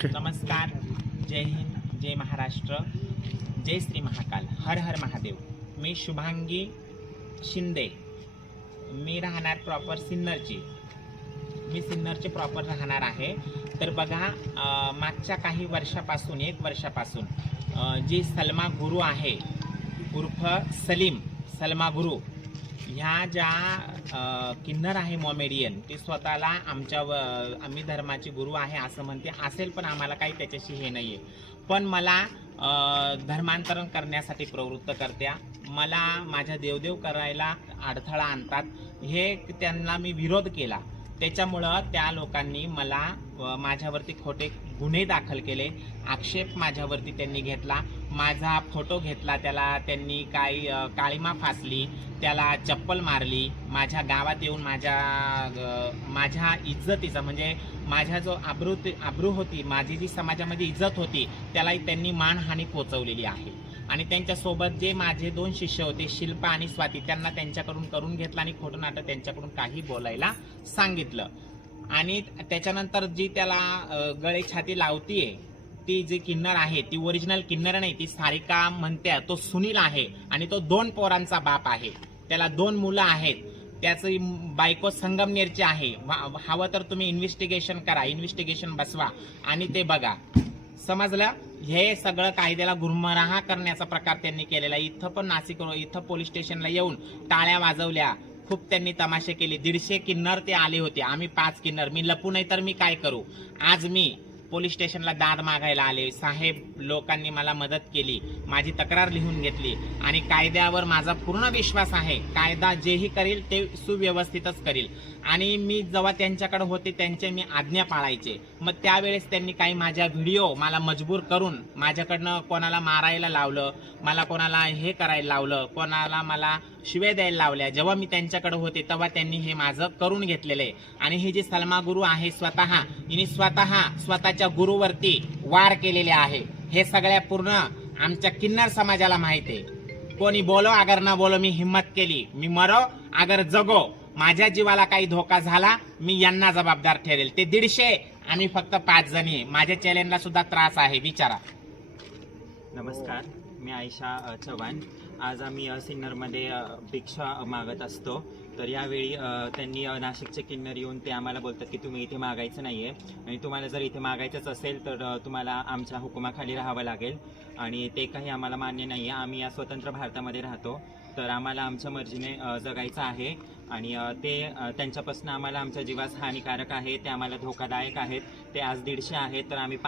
नमस्कार, जय हिंद, जय महाराष्ट्र, जय श्री महाकाल, हर हर महादेव। मी शुभांगी शिंदे, मी राहणार प्रॉपर सिन्नरची। मी सिन्नरचे प्रॉपर राहणार आहे। तर बघा, मागच्या काही वर्षापासून 1 वर्षापासून जी सलमा गुरु आहे उर्फ सलमा गुरु, ह्या ज्या किन्नर आहे मोमेडियन, ती स्वतःला आम्ही धर्माची गुरु आहे असं म्हणते असेल, पण आम्हाला काही त्याच्याशी हे नाही आहे। पण मला धर्मांतरण करण्यासाठी प्रवृत्त करत्या, मला माझ्या देवदेव करायला अडथळा आणतात। हे त्यांना मी विरोध केला, त्याच्यामुळं त्या लोकांनी मला माझ्यावरती खोटे गुन्हे दाखल केले, आक्षेप माझ्यावरती त्यांनी घेतला, माझा फोटो घेतला, त्याला त्यांनी काही काळीमा फासली, त्याला चप्पल मारली, माझ्या गावात येऊन माझ्या इज्जतीचा म्हणजे माझ्या जो आबरू होती, माझी जी समाजामध्ये इज्जत होती, त्याला त्यांनी मानहानी पोचवलेली आहे। आणि त्यांच्यासोबत जे माझे 2 शिष्य होते, शिल्पा आणि स्वाती, त्यांना त्यांच्याकडून करून घेतलं आणि खोटं नाटक त्यांच्याकडून काही बोलायला सांगितलं। आणि त्याच्यानंतर जी त्याला गळे छाती लावतीये, ती जी किन्नर आहे ती ओरिजिनल किन्नर नाही, ती सारिका म्हणते। तो सुनील आहे आणि तो 2 पोरांचा बाप आहे, त्याला 2 मुलं आहेत, त्याची बायको संगमनेरची आहे। हवं तर तुम्ही इन्व्हेस्टिगेशन करा, इन्व्हेस्टिगेशन बसवा आणि ते बघा, समजलं। हे सगळं कायद्याला गुरमराह करण्याचा प्रकार त्यांनी केलेला। इथं पण नाशिक इथं पोलीस स्टेशनला येऊन टाळ्या वाजवल्या, खूप त्यांनी तमाशे केले। 150 किन्नर ते आले होते, आम्ही 5 किन्नर। मी लपू नाही तर मी काय करू? आज मी पोलीस स्टेशनला दाद मागायला आले, साहेब लोकांनी मला मदत केली, माझी तक्रार लिहून घेतली आणि कायद्यावर माझा पूर्ण विश्वास आहे। कायदा जेही करील ते सुव्यवस्थितच करील। आणि मी जेव्हा त्यांच्याकडे होते त्यांचे मी आज्ञा पाळायचे, मग त्यावेळेस त्यांनी काही माझ्या व्हिडिओ मला मजबूर करून माझ्याकडनं कोणाला मारायला लावलं, मला कोणाला हे करायला लावलं, कोणाला मला शिव्या द्यायला लावल्या। जेव्हा मी त्यांच्याकडे होते तेव्हा त्यांनी हे माझं करून घेतलेलं आहे। आणि ही जी सलमा गुरु आहे, हिने स्वतःच्या गुरुवरती वार केलेले आहे। हे सगळ्या पूर्ण आमच्या किन्नर समाजाला माहिती आहे। कोणी बोलो अगर ना बोलो, मी हिम्मत केली, मी मरो अगर जगो, माझ्या जीवाला काही धोका झाला मी यांना जबाबदार ठरेल। ते 150 आणि फक्त 5 जणी, माझ्या चॅलेंजला सुद्धा त्रास आहे, विचारा। नमस्कार, मी आयशा चव्हाण। आज आम्ही सिन्नरमध्ये भिक्षा मागत असतो। तर यावेळी त्यांनी नाशिकचे किन्नर येऊन ते आम्हाला बोलतात की तुम्ही इथे मागायचं नाही आहे, आणि तुम्हाला जर इथे मागायचंच असेल तर तुम्हाला आमच्या हुकुमाखाली राहावं लागेल, आणि ते काही आम्हाला मान्य नाही आहे। आम्ही या स्वतंत्र भारतामध्ये राहतो, तर आम्हाला आमच्या मर्जीने जगायचं आहे, आणि ते त्यांच्यापासून आम्हाला आमच्या जीवास हानिकारक आहे, ते आम्हाला धोकादायक आहेत। ते आज 150 आहेत, तर आम्ही